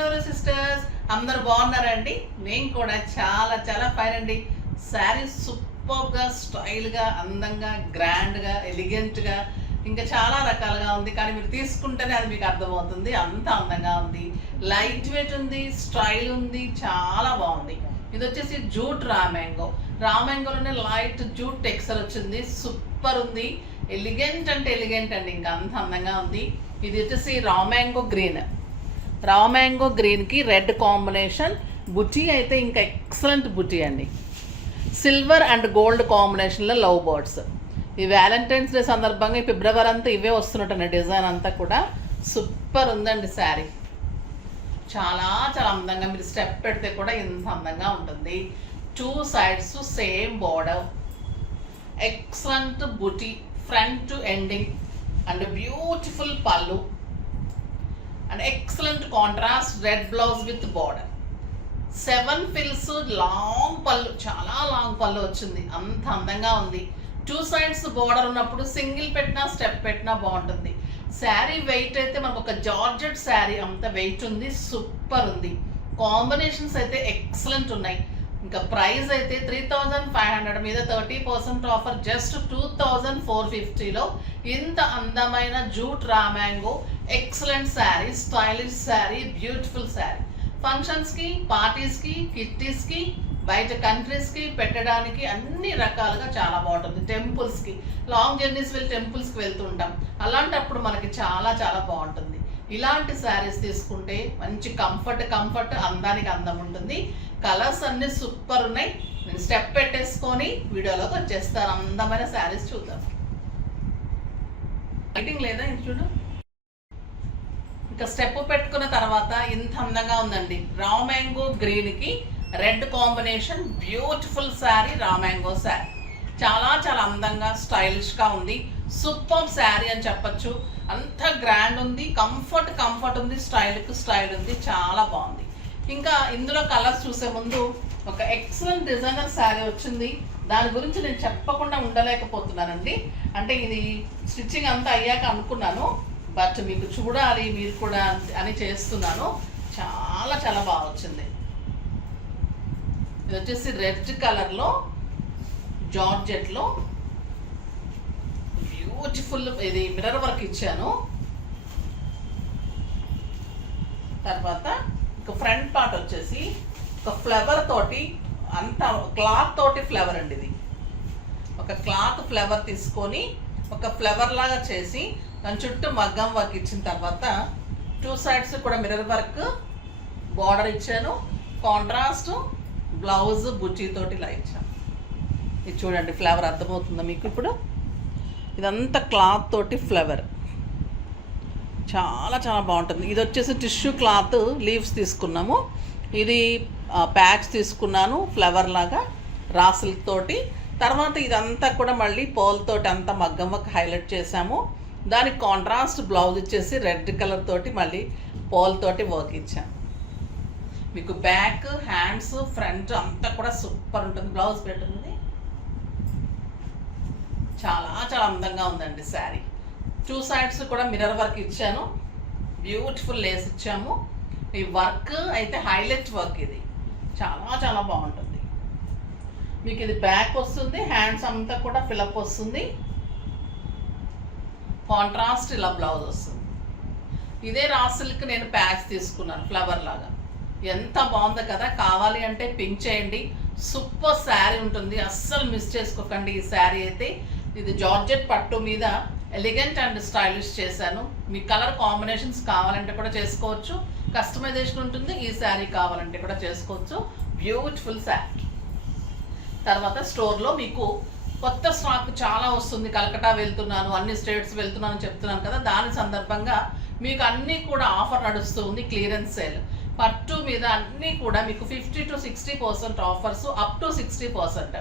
Brother sisters అందరు బాగున్నారండి. నేను కూడా చాలా చాలా ఫైన్ అండి. శారీ సూపర్గా స్టైల్గా అందంగా గ్రాండ్గా ఎలిగెంట్గా ఇంకా చాలా రకాలుగా ఉంది. కానీ మీరు తీసుకుంటేనే అది మీకు అర్థమవుతుంది. అంత అందంగా ఉంది, లైట్ వెయిట్ ఉంది, స్టైల్ ఉంది, చాలా బాగుంది. ఇది వచ్చేసి జూట్ రామ్యాంగోలోనే లైట్ జూట్ టెక్స్చర్ వచ్చింది. సూపర్ ఉంది, ఎలిగెంట్ అంటే ఎలిగెంట్ అండి, ఇంకా అంత అందంగా ఉంది. ఇది వచ్చేసి రామ్యాంగో గ్రీన్కి రెడ్ కాంబినేషన్. బుటీ అయితే ఇంకా ఎక్సలెంట్ బుటీ అండి. సిల్వర్ అండ్ గోల్డ్ కాంబినేషన్లో లవ్ బర్డ్స్. ఈ వ్యాలంటైన్స్ డే సందర్భంగా ఈ ఫిబ్రవరి అంతా ఇవే వస్తున్నట్టు డిజైన్ అంతా కూడా సూపర్ ఉందండి. శారీ చాలా చాలా అందంగా, మీరు స్టెప్ పెడితే కూడా ఇంత అందంగా ఉంటుంది. 2 sides same border, excellent beauty front to ending and beautiful pallu and excellent contrast red blouse with border. 7 fills long pallu, చాలా లాంగ్ పళ్ళు వచ్చింది, అంత అందంగా ఉంది. 2 sides బార్డర్ ఉన్నప్పుడు సింగిల్ పెట్టినా స్టెప్ పెట్టినా బాగుంటుంది. శారీ వెయిట్ అయితే మనకు ఒక జార్జెట్ శారీ అంత వెయిట్ ఉంది, సూపర్ ఉంది. కాంబినేషన్స్ అయితే ఎక్సలెంట్ ఉన్నాయి. ఇంకా ప్రైస్ అయితే 3500 మీద 30% ఆఫర్, జస్ట్ 2450లో ఇంత అందమైన jute raw mango excellent sari, stylish sari, beautiful sari. ఫంక్షన్స్కి, పార్టీస్కి, కిట్టీస్కి, బయట కంట్రీస్కి పెట్టడానికి అన్ని రకాలుగా చాలా బాగుంటుంది. టెంపుల్స్కి, లాంగ్ జర్నీస్ వెళ్ళి టెంపుల్స్కి వెళ్తుంటాం, అలాంటప్పుడు మనకి చాలా చాలా బాగుంటుంది. ఇలాంటి శారీస్ తీసుకుంటే మంచి కంఫర్ట్ అందానికి అందం ఉంటుంది. కలర్స్ అన్ని సూపర్ ఉన్నాయి. నేను స్టెప్ పెట్టేసుకొని వీడియోలోకి వచ్చేస్తాను. అందమైన శారీస్ చూద్దాం. లైటింగ్ లేదా చూడు. ఇంకా స్టెప్ పెట్టుకున్న తర్వాత ఇంత అందంగా ఉందండి. రామ్యాంగో గ్రీన్కి red combination, beautiful sari, raw mango sari. చాలా చాలా అందంగా స్టైలిష్గా ఉంది. సూపర్ శారీ అని చెప్పచ్చు. అంత గ్రాండ్ ఉంది, కంఫర్ట్ ఉంది, స్టైల్ ఉంది, చాలా బాగుంది. ఇంకా ఇందులో కలర్స్ చూసే ముందు ఒక ఎక్సలెంట్ డిజైనర్ శారీ వచ్చింది. దాని గురించి నేను చెప్పకుండా ఉండలేకపోతున్నానండి. అంటే ఇది స్టిచ్చింగ్ అంతా అయ్యాక అనుకున్నాను, బట్ మీకు చూడాలి మీరు కూడా అని చేస్తున్నాను. చాలా చాలా బాగా వచ్చింది. ఇది వచ్చేసి రెడ్ కలర్లో జార్జెట్లో బ్యూటిఫుల్, ఇది మిర్రర్ వర్క్ ఇచ్చాను. తర్వాత ఒక ఫ్రంట్ పార్ట్ వచ్చేసి ఒక ఫ్లవర్ తోటి, అంత క్లాత్ తోటి ఫ్లవర్ అండి. ఇది ఒక క్లాత్ ఫ్లవర్ తీసుకొని ఒక ఫ్లవర్ లాగా చేసి దాని చుట్టూ మగ్గం వర్క్ ఇచ్చిన తర్వాత 2 sides కూడా మిర్రర్ వర్క్ బార్డర్ ఇచ్చాను. కాంట్రాస్ట్ బ్లౌజ్ బుచ్చితోటి ఇలా ఇచ్చాను. ఇది చూడండి, ఫ్లవర్ అర్థమవుతుందా మీకు ఇప్పుడు? ఇదంతా క్లాత్ తోటి ఫ్లవర్, చాలా చాలా బాగుంటుంది. ఇది వచ్చేసి టిష్యూ క్లాత్ లీవ్స్ తీసుకున్నాము. ఇది ప్యాచ్ తీసుకున్నాను ఫ్లవర్ లాగా రా సిల్క్ తోటి. తర్వాత ఇదంతా కూడా మళ్ళీ పోల్తోటి అంతా మగ్గం వర్క్ హైలైట్ చేసాము. దానికి కాంట్రాస్ట్ బ్లౌజ్ ఇచ్చేసి రెడ్ కలర్ తోటి మళ్ళీ పోల్తోటి వర్క్ ఇచ్చాము. మీకు బ్యాక్, హ్యాండ్స్, ఫ్రంట్ అంతా కూడా సూపర్ ఉంటుంది. బ్లౌజ్ పెట్టుకుంది, చాలా చాలా అందంగా ఉందండి శారీ. 2 sides కూడా మిర్రర్ వర్క్ ఇచ్చాను, బ్యూటిఫుల్ లేస్ ఇచ్చాము. ఈ వర్క్ అయితే హైలైట్ వర్క్, ఇది చాలా చాలా బాగుంటుంది. మీకు ఇది బ్యాక్ వస్తుంది, హ్యాండ్స్ అంతా కూడా ఫిలప్ వస్తుంది, కాంట్రాస్ట్ ఇలా బ్లౌజ్ వస్తుంది. ఇదే రా సిల్క్ నేను ప్యాచ్ తీసుకున్నాను ఫ్లవర్ లాగా. ఎంత బాగుందో కదా. కావాలి అంటే పింక్ చేయండి, సూపర్ శారీ ఉంటుంది, అస్సలు మిస్ చేసుకోకండి. ఈ శారీ అయితే ఇది జార్జెట్ పట్టు మీద ఎలిగెంట్ అండ్ స్టైలిష్ చేశాను. మీ కలర్ కాంబినేషన్స్ కావాలంటే కూడా చేసుకోవచ్చు, కస్టమైజేషన్ ఉంటుంది. ఈ శారీ కావాలంటే కూడా చేసుకోవచ్చు. బ్యూటిఫుల్ శారీ. తర్వాత స్టోర్లో మీకు కొత్త స్టాక్ చాలా వస్తుంది. కలకటా వెళ్తున్నాను, అన్ని స్టేట్స్ వెళ్తున్నాను చెప్తున్నాను కదా, దాని సందర్భంగా మీకు అన్నీ కూడా ఆఫర్ నడుస్తూ ఉంది. క్లియరెన్స్ సేల్ పట్టు మీద అన్నీ కూడా మీకు 50 to 60% ఆఫర్స్, అప్ టు 60%.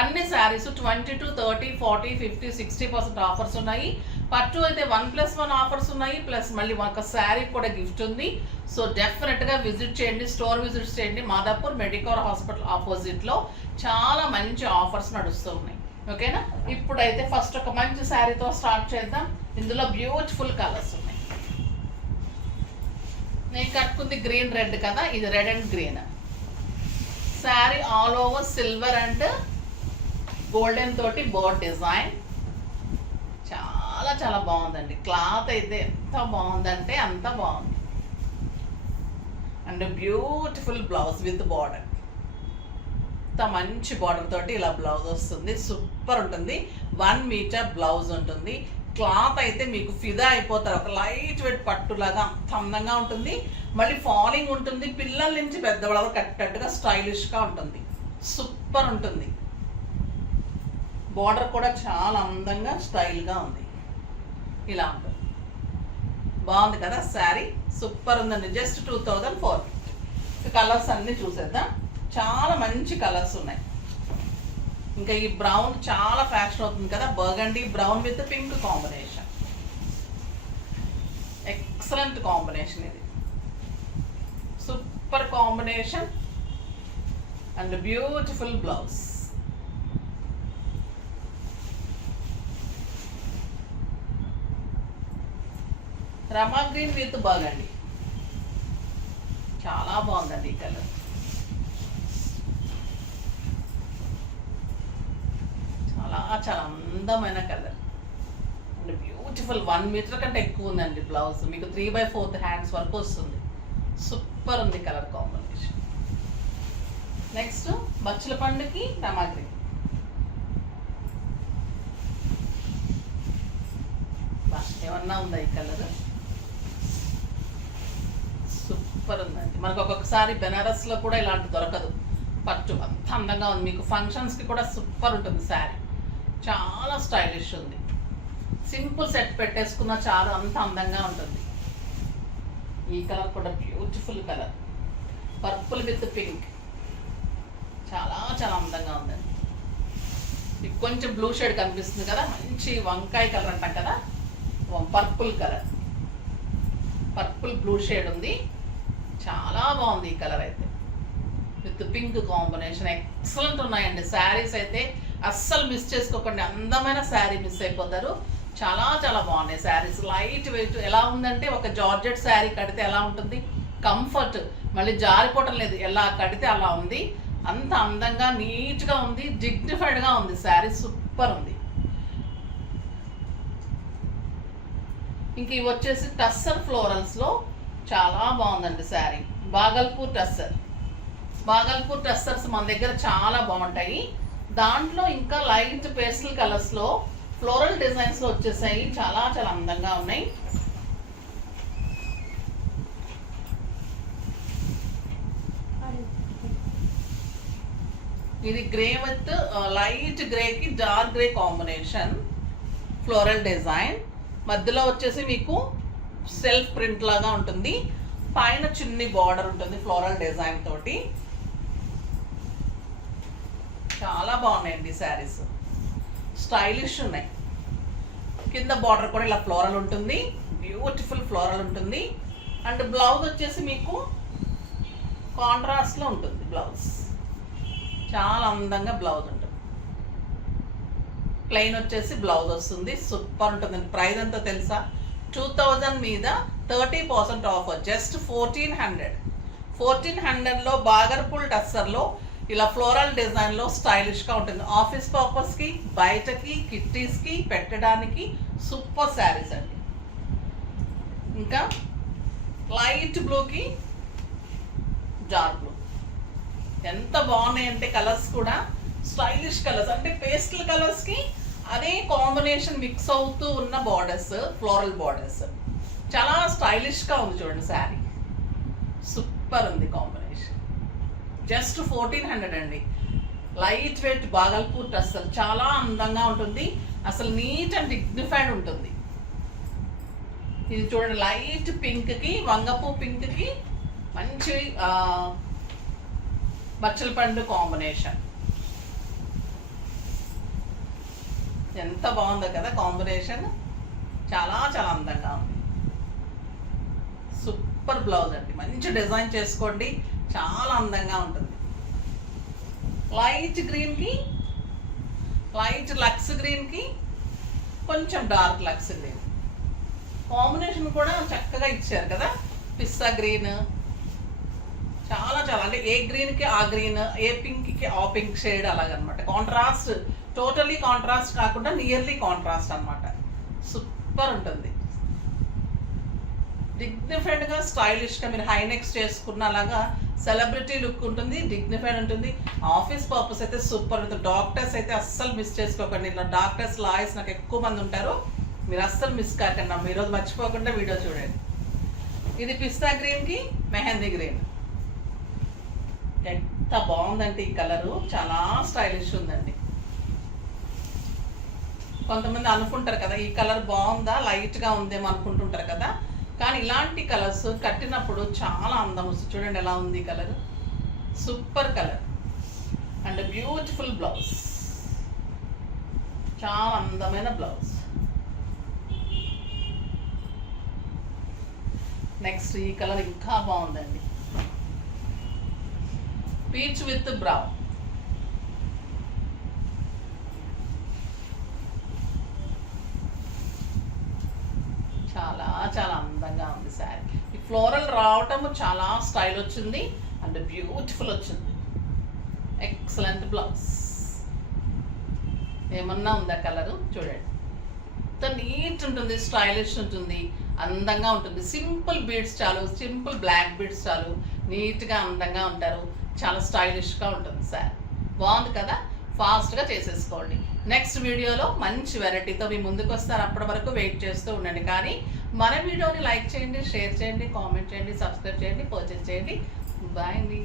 అన్ని శారీస్ 20 to 30, 40, 50, 60% ఆఫర్స్ ఉన్నాయి. పట్టు అయితే 1+1 ఆఫర్స్ ఉన్నాయి, ప్లస్ మళ్ళీ ఒక శారీ కూడా గిఫ్ట్ ఉంది. సో డెఫినెట్గా విజిట్ చేయండి, స్టోర్ విజిట్ చేయండి. మాదాపూర్ మెడికోర్ హాస్పిటల్ ఆపోజిట్లో చాలా మంచి ఆఫర్స్ నడుస్తూ ఉన్నాయి. ఓకేనా? ఇప్పుడైతే ఫస్ట్ ఒక మంచి శారీతో స్టార్ట్ చేద్దాం. ఇందులో బ్యూటిఫుల్ కలర్స్ ఉన్నాయి. నేను కట్టుకుంది గ్రీన్ రెడ్ కదా, ఇది red and green. Sari all over silver and golden తోటి బోర్డ్ డిజైన్. చాలా చాలా బాగుందండి. క్లాత్ అయితే ఎంత బాగుందంటే అంత బాగుంది. And beautiful blouse with border. ఇంత మంచి బార్డర్ తోటి ఇలా బ్లౌజ్ వస్తుంది. సూపర్ ఉంటుంది. 1 మీటర్ బ్లౌజ్ ఉంటుంది. క్లాత్ అయితే మీకు ఫిదా అయిపోతారు. ఒక లైట్ వెయిట్ పట్టులాగా అంత అందంగా ఉంటుంది. మళ్ళీ ఫాలింగ్ ఉంటుంది. పిల్లల నుంచి పెద్దవాళ్ళ కట్టేటట్టుగా స్టైలిష్గా ఉంటుంది. సూపర్ ఉంటుంది. బార్డర్ కూడా చాలా అందంగా స్టైల్గా ఉంది. ఇలా ఉంటుంది. బాగుంది కదా శారీ. సూపర్ ఉందండి. జస్ట్ 2400. కలర్స్ అన్నీ చూసేద్దాం. చాలా మంచి కలర్స్ ఉన్నాయి. ఇంకా ఈ బ్రౌన్ చాలా ఫ్యాషన్ అవుతుంది కదా, burgundy brown with pink combination. Excellent combination ఇది. Super combination and beautiful blouse. Rama green with burgundy. చాలా బాగుందండి ఈ కలర్. చాలా చాలా అందమైన కలర్ అండ్ బ్యూటిఫుల్. 1 మీటర్ కంటే ఎక్కువ ఉందండి బ్లౌజ్. మీకు 3/4 హ్యాండ్స్ వరకు వస్తుంది. సూపర్ ఉంది కలర్ కాంబినేషన్. నెక్స్ట్ బచ్చల పండుకి రమా గ్రీన్. ఏమన్నా ఉందా ఈ కలర్? సూపర్ ఉందండి. మనకు ఒక్కొక్కసారి బెనారస్లో కూడా ఇలాంటి దొరకదు. పట్టు అంత అందంగా ఉంది. మీకు ఫంక్షన్స్కి కూడా సూపర్ ఉంటుంది శారీ. చాలా స్టైలిష్ ఉంది. సింపుల్ సెట్ పెట్టేసుకున్న చాలా అంత అందంగా ఉంటుంది. ఈ కలర్ కూడా beautiful colour. Purple with pink. చాలా చాలా అందంగా ఉందండి. మీకు కొంచెం బ్లూ షేడ్ కనిపిస్తుంది కదా, మంచి వంకాయ కలర్ అంటాం కదా, purple colour. Purple blue shade ఉంది. చాలా బాగుంది ఈ కలర్ అయితే విత్ పింక్ కాంబినేషన్. ఎక్సలెంట్ ఉన్నాయండి శారీస్ అయితే. అస్సలు మిస్ చేసుకోకండి. అందమైన శారీ మిస్ అయిపోతారు. చాలా చాలా బాగున్నాయి శారీస్. Light weight. ఎలా ఉందంటే ఒక జార్జెట్ శారీ కడితే ఎలా ఉంటుంది, కంఫర్ట్, మళ్ళీ జారిపోవటం లేదు. ఎలా కడితే అలా ఉంది. అంత అందంగా నీట్గా ఉంది. డిగ్నిఫైడ్గా ఉంది శారీ. సూపర్ ఉంది. ఇంక ఇవి వచ్చేసి టస్సర్ ఫ్లోరల్స్లో చాలా బాగుందండి శారీ. బాగల్పూర్ టస్సర్. బాగల్పూర్ టస్సర్స్ మన దగ్గర చాలా బాగుంటాయి. దాంట్లో ఇంకా లైట్ పేస్టల్ కలర్స్లో ఫ్లోరల్ డిజైన్స్లో వచ్చేసాయి. చాలా చాలా అందంగా ఉన్నాయి. ఇది గ్రే విత్ లైట్ గ్రేకి dark grey combination floral design. మధ్యలో వచ్చేసి మీకు సెల్ఫ్ ప్రింట్ లాగా ఉంటుంది. పైన చిన్ని బార్డర్ ఉంటుంది ఫ్లోరల్ డిజైన్ తోటి. చాలా బాగున్నాయండి శారీస్. స్టైలిష్ ఉన్నాయి. కింద బార్డర్ కూడా ఇలా ఫ్లోరల్ ఉంటుంది. బ్యూటిఫుల్ ఫ్లోరల్ ఉంటుంది. అండ్ బ్లౌజ్ వచ్చేసి మీకు కాంట్రాస్ట్లో ఉంటుంది బ్లౌజ్. చాలా అందంగా బ్లౌజ్ ఉంటుంది. ప్లెయిన్ వచ్చేసి బ్లౌజ్ వస్తుంది. సూపర్ ఉంటుంది. ప్రైస్ ఎంతో తెలుసా? 2000 మీద 30% ఆఫర్. జస్ట్ 1400. 1400లో బాగల్పూర్ టస్సర్లో ఇలా ఫ్లోరల్ డిజైన్లో స్టైలిష్గా ఉంటుంది. ఆఫీస్ పర్పస్కి, బయటకి, కిట్టీస్కి పెట్టడానికి సూపర్ శారీస్ అండి. ఇంకా లైట్ బ్లూకి డార్క్ బ్లూ. ఎంత బాగున్నాయంటే కలర్స్ కూడా స్టైలిష్ కలర్స్. అంటే పేస్టల్ కలర్స్కి అదే కాంబినేషన్ మిక్స్ అవుతూ ఉన్న బార్డర్స్, ఫ్లోరల్ బార్డర్స్. చాలా స్టైలిష్గా ఉంది చూడండి శారీ. సూపర్ ఉంది కాంబినేషన్. జస్ట్ 1400 అండి. Light weight Bhagalpur tussar. చాలా అందంగా ఉంటుంది. అసలు నీట్ అండ్ డిగ్నిఫైడ్ ఉంటుంది. ఇది చూడండి లైట్ పింక్కి, వంగపూ పింక్కి మంచి బచ్చల పండు కాంబినేషన్. ఎంత బాగుందో కదా కాంబినేషన్. చాలా చాలా అందంగా ఉంది. సూపర్ బ్లౌజ్ అండి. మంచి డిజైన్ చేసుకోండి. చాలా అందంగా ఉంటుంది. లైట్ గ్రీన్కి, లైట్ లక్స్ గ్రీన్కి కొంచెం డార్క్ లక్స్ గ్రీన్ కాంబినేషన్ కూడా చక్కగా ఇచ్చారు కదా. పిస్తా గ్రీన్, చాలా చాలా అంటే ఏ గ్రీన్కి ఆ గ్రీన్, ఏ పింక్కి ఆ పింక్ షేడ్ అలాగనమాట. కాంట్రాస్ట్, టోటలీ కాంట్రాస్ట్ కాకుండా నియర్లీ కాంట్రాస్ట్ అనమాట. సూపర్ ఉంటుంది. డిగ్నిఫైడ్గా స్టైలిష్గా మీరు హైనెక్స్ చేసుకున్న అలాగా సెలబ్రిటీ లుక్ ఉంటుంది, డిగ్నిఫైడ్ ఉంటుంది. ఆఫీస్ పర్పస్ అయితే సూపర్ ఉంటుంది. డాక్టర్స్ అయితే అస్సలు మిస్ చేసుకోకండి. ఇలా డాక్టర్స్, లాయర్స్ నాకు ఎక్కువ మంది ఉంటారు, మీరు అస్సలు మిస్ కాకండి. ఈరోజు మర్చిపోకుండా వీడియో చూడండి. ఇది పిస్తా గ్రీన్కి మెహందీ గ్రీన్. ఎంత బాగుందంటే ఈ కలరు, చాలా స్టైలిష్ ఉందండి. కొంతమంది అనుకుంటారు కదా ఈ కలర్ బాగుందా, లైట్గా ఉందేమో అనుకుంటుంటారు కదా, కానీ ఇలాంటి కలర్స్ కట్టినప్పుడు చాలా అందం వస్తుంది. చూడండి ఎలా ఉంది ఈ colour, super colour and beautiful blouse, చాలా అందమైన బ్లౌజ్. నెక్స్ట్ ఈ కలర్ ఇంకా బాగుందండి, పీచ్ విత్ బ్రౌన్. చాలా చాలా అందంగా ఉంది శారీ. ఈ ఫ్లోరల్ రావటము చాలా స్టైల్ వచ్చింది అండ్ బ్యూటిఫుల్ వచ్చింది. Excellent blouse. ఏమన్నా ఉందా కలరు చూడండి, ఎంత నీట్ ఉంటుంది, స్టైలిష్ ఉంటుంది, అందంగా ఉంటుంది. సింపుల్ బీడ్స్ చాలు, సింపుల్ బ్లాక్ బీడ్స్ చాలు, నీట్గా అందంగా ఉంటారు, చాలా స్టైలిష్గా ఉంటుంది శారీ. బాగుంది కదా, ఫాస్ట్గా చేసేసుకోండి. నెక్స్ట్ వీడియోలో మంచి వెరైటీతో మీ ముందుకు వస్తారు. అప్పటి వరకు వెయిట్ చేస్తూ ఉండండి. కానీ మన వీడియోని లైక్ చేయండి, షేర్ చేయండి, కామెంట్ చేయండి, సబ్స్క్రైబ్ చేయండి, పర్చేజ్ చేయండి. బాయ్ అండి.